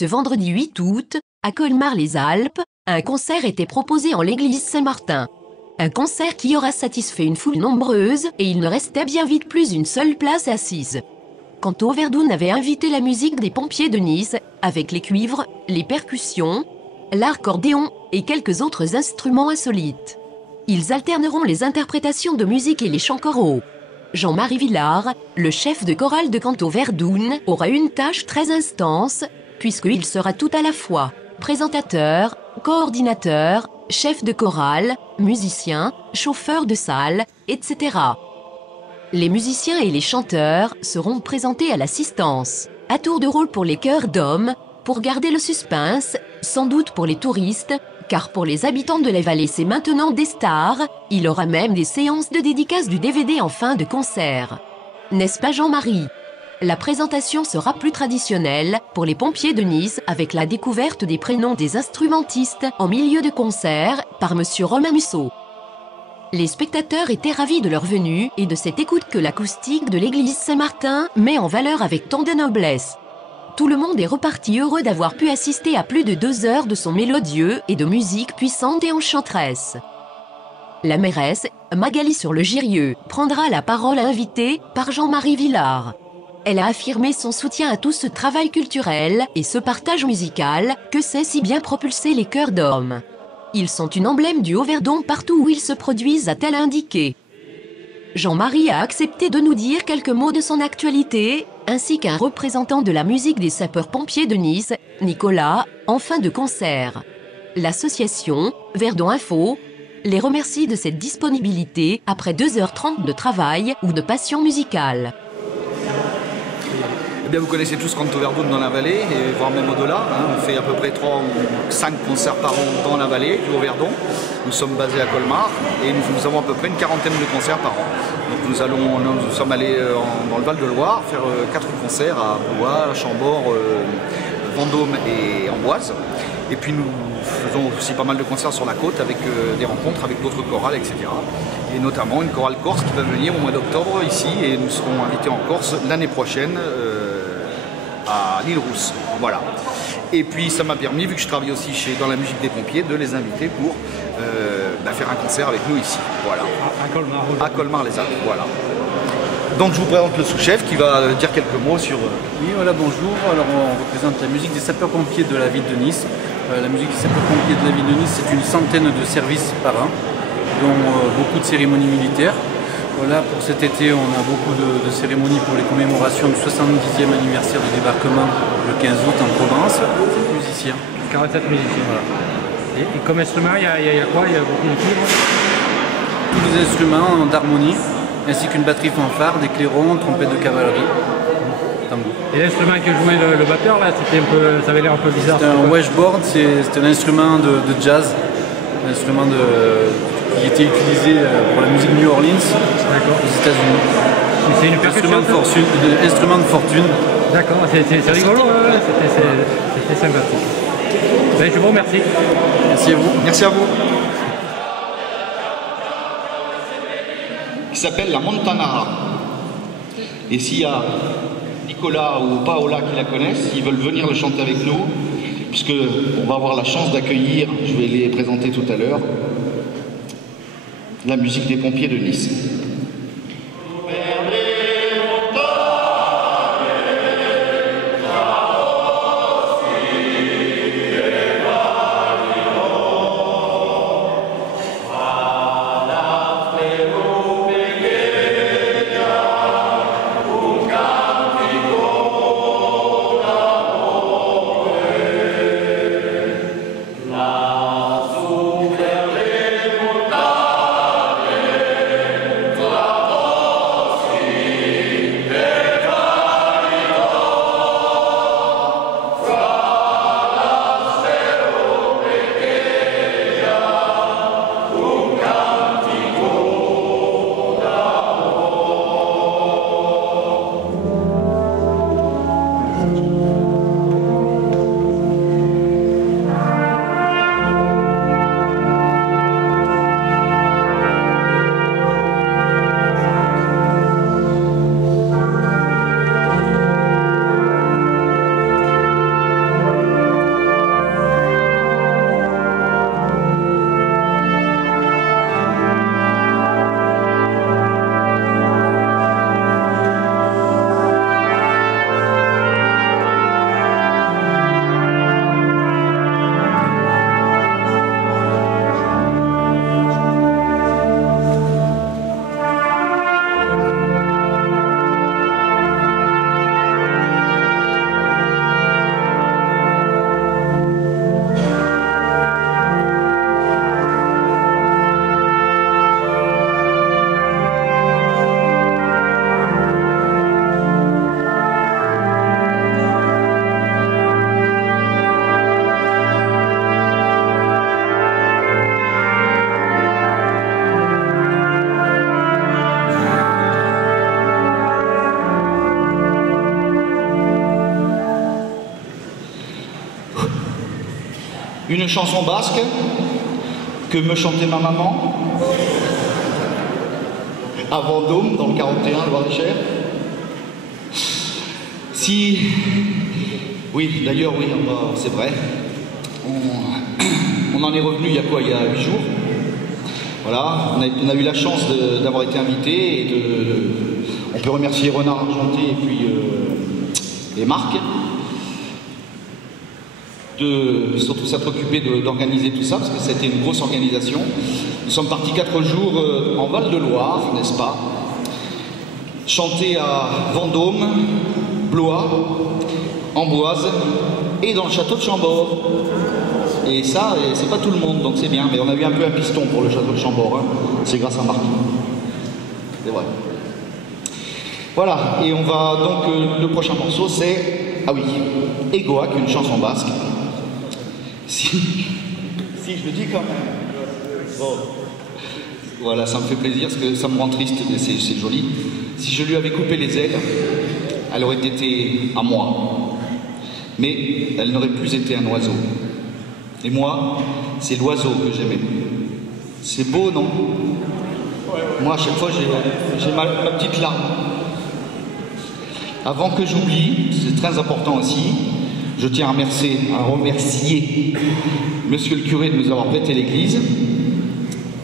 Ce vendredi 8 août, à Colmar-les-Alpes, un concert était proposé en l'église Saint-Martin. Un concert qui aura satisfait une foule nombreuse et il ne restait bien vite plus une seule place assise. Canto Verdun avait invité la musique des pompiers de Nice, avec les cuivres, les percussions, l'accordéon et quelques autres instruments insolites. Ils alterneront les interprétations de musique et les chants choraux. Jean-Marie Villard, le chef de chorale de Canto Verdun, aura une tâche très intense, puisqu'il sera tout à la fois présentateur, coordinateur, chef de chorale, musicien, chauffeur de salle, etc. Les musiciens et les chanteurs seront présentés à l'assistance, à tour de rôle pour les chœurs d'hommes, pour garder le suspense, sans doute pour les touristes, car pour les habitants de la vallée c'est maintenant des stars, il aura même des séances de dédicace du DVD en fin de concert. N'est-ce pas Jean-Marie ? La présentation sera plus traditionnelle pour les pompiers de Nice avec la découverte des prénoms des instrumentistes en milieu de concert par Monsieur Romain Musso. Les spectateurs étaient ravis de leur venue et de cette écoute que l'acoustique de l'église Saint-Martin met en valeur avec tant de noblesse. Tout le monde est reparti heureux d'avoir pu assister à plus de 2 heures de son mélodieux et de musique puissante et enchanteresse. La mairesse, Magali Sur-le-Girieux, prendra la parole invitée par Jean-Marie Villard. Elle a affirmé son soutien à tout ce travail culturel et ce partage musical que sait si bien propulser les chœurs d'hommes. Ils sont une emblème du Haut-Verdon partout où ils se produisent, a-t-elle indiqué. Jean-Marie a accepté de nous dire quelques mots de son actualité, ainsi qu'un représentant de la musique des sapeurs-pompiers de Nice, Nicolas, en fin de concert. L'association, Verdon Info, les remercie de cette disponibilité après 2h30 de travail ou de passion musicale. Eh bien, vous connaissez tous Canto Verdun dans la vallée, et voire même au-delà. On fait à peu près 3 ou 5 concerts par an dans la vallée du Haut-Verdon. Nous sommes basés à Colmar et nous avons à peu près une quarantaine de concerts par an. Donc nous sommes allés dans le Val-de-Loire faire 4 concerts à Blois, Chambord, Vendôme et Amboise. Et puis nous faisons aussi pas mal de concerts sur la côte avec des rencontres avec d'autres chorales, etc. Et notamment une chorale corse qui va venir au mois d'octobre ici et nous serons invités en Corse l'année prochaine à l'île Rousse. Voilà. Et puis ça m'a permis, vu que je travaille aussi dans la musique des pompiers, de les inviter pour faire un concert avec nous ici. Voilà. À Colmar-les-Alpes, voilà. Donc je vous présente le sous-chef qui va dire quelques mots sur... Oui, voilà, bonjour. Alors on représente la musique des sapeurs-pompiers de la ville de Nice. La musique des sapeurs-pompiers de la ville de Nice, c'est une centaine de services par an, dont beaucoup de cérémonies militaires. Voilà, pour cet été, on a beaucoup de cérémonies pour les commémorations du 70e anniversaire du débarquement le 15 août en Provence. 47 musiciens. 47 musiciens, voilà. Et comme instrument, il y a quoi? Il y a beaucoup de cuivres? Tous les instruments d'harmonie, ainsi qu'une batterie fanfare, des clairons, trompettes de cavalerie, tambour. Et l'instrument que jouait le batteur, là, ça avait l'air un peu bizarre. C'est un washboard, c'est un instrument de jazz, un instrument qui était utilisé pour la musique New Orleans aux États-Unis. C'est une percussion, instrument de fortune. D'accord, c'est rigolo, c'était sympathique. Ben, je vous remercie. Merci à vous. Merci à vous. Qui s'appelle la Montanara. Et s'il y a Nicolas ou Paola qui la connaissent, ils veulent venir le chanter avec nous, puisqu'on va avoir la chance d'accueillir, je vais les présenter tout à l'heure, la musique des pompiers de Nice. Une chanson basque que me chantait ma maman à Vendôme, dans le 41, Loire-et-Cher. Si... Oui, d'ailleurs, oui, c'est vrai. On en est revenu il y a quoi? Il y a 8 jours. Voilà, on a eu la chance d'avoir été invité et on peut remercier Renard Argenté et puis et Marc de surtout s'être occupé d'organiser tout ça, parce que c'était une grosse organisation. Nous sommes partis 4 jours en Val-de-Loire, n'est-ce pas? Chanter à Vendôme, Blois, Amboise et dans le château de Chambord. Et ça, c'est pas tout le monde, donc c'est bien. Mais on a eu un peu un piston pour le château de Chambord, hein. C'est grâce à Marc. C'est vrai. Voilà, et on va donc, le prochain morceau c'est, ah oui, Egoac, une chanson basque. Si je le dis quand même. Bon. Voilà, ça me fait plaisir, parce que ça me rend triste, mais c'est joli. Si je lui avais coupé les ailes, elle aurait été à moi. Mais elle n'aurait plus été un oiseau. Et moi, c'est l'oiseau que j'aimais. C'est beau, non? Moi, à chaque fois, j'ai ma petite larme. Avant que j'oublie, c'est très important aussi, je tiens à remercier Monsieur le curé de nous avoir prêté l'église.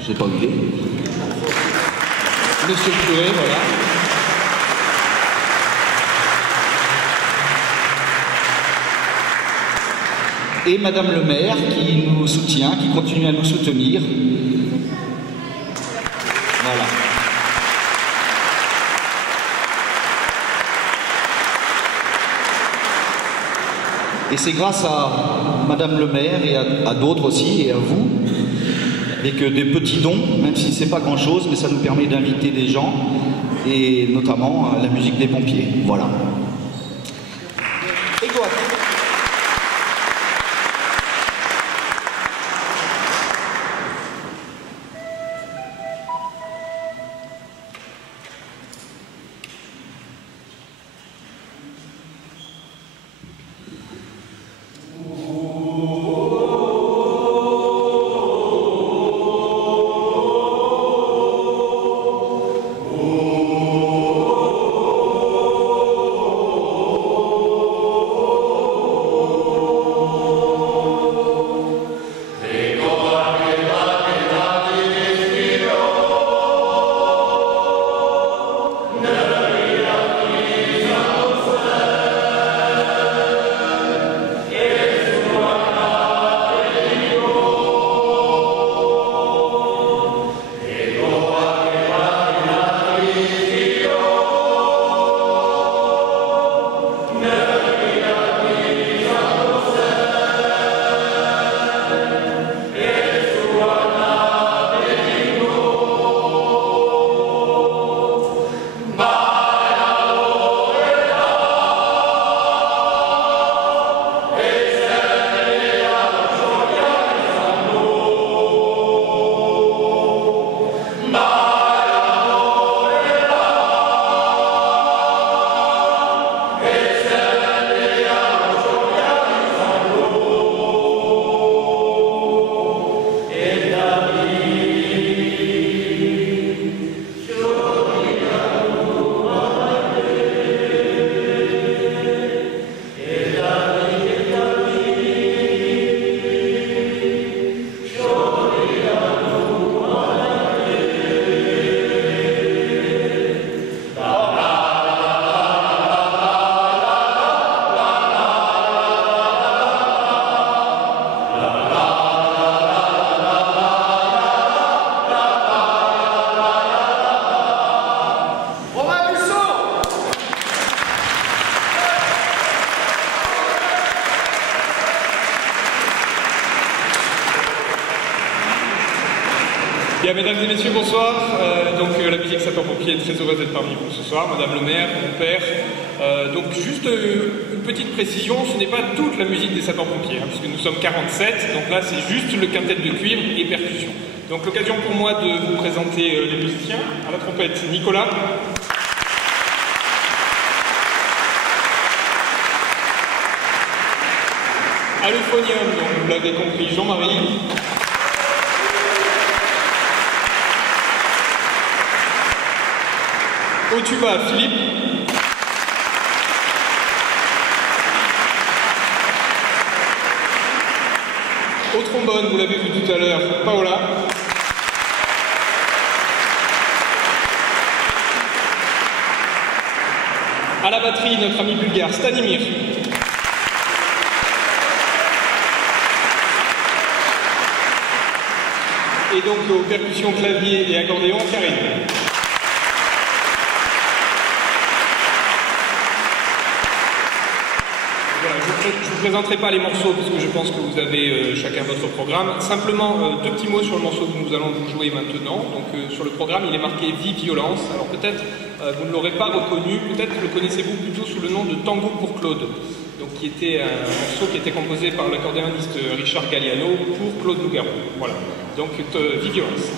Je sais pas où il est. Monsieur le curé, voilà. Et Madame le maire qui nous soutient, qui continue à nous soutenir. Voilà. Et c'est grâce à Madame le maire et à d'autres aussi, et à vous, et que des petits dons, même si c'est pas grand-chose, mais ça nous permet d'inviter des gens, et notamment la musique des pompiers. Voilà. Et quoi ? Bien, mesdames et messieurs, bonsoir. La musique sapeur-pompier est très heureuse d'être parmi vous ce soir. Madame le maire, mon père. Donc juste une petite précision, ce n'est pas toute la musique des sapeurs-pompiers, hein, puisque nous sommes 47, donc là c'est juste le quintet de cuivre et percussion. Donc l'occasion pour moi de vous présenter les musiciens. À la trompette, Nicolas. À l'euphonium, donc vous l'avez compris, Jean-Marie. Au tuba, Philippe. Au trombone, vous l'avez vu tout à l'heure, Paola. À la batterie, notre ami bulgare, Stanimir. Et donc aux percussions, clavier et accordéon, Karine. Voilà, je ne vous présenterai pas les morceaux parce que je pense que vous avez chacun votre programme. Simplement deux petits mots sur le morceau que nous allons vous jouer maintenant. Donc sur le programme, il est marqué Vie Violence. Alors peut-être vous ne l'aurez pas reconnu, peut-être le connaissez-vous plutôt sous le nom de Tango pour Claude. Donc qui était un morceau qui était composé par l'accordéoniste Richard Galliano pour Claude Nougaro. Voilà. Donc Vie Violence.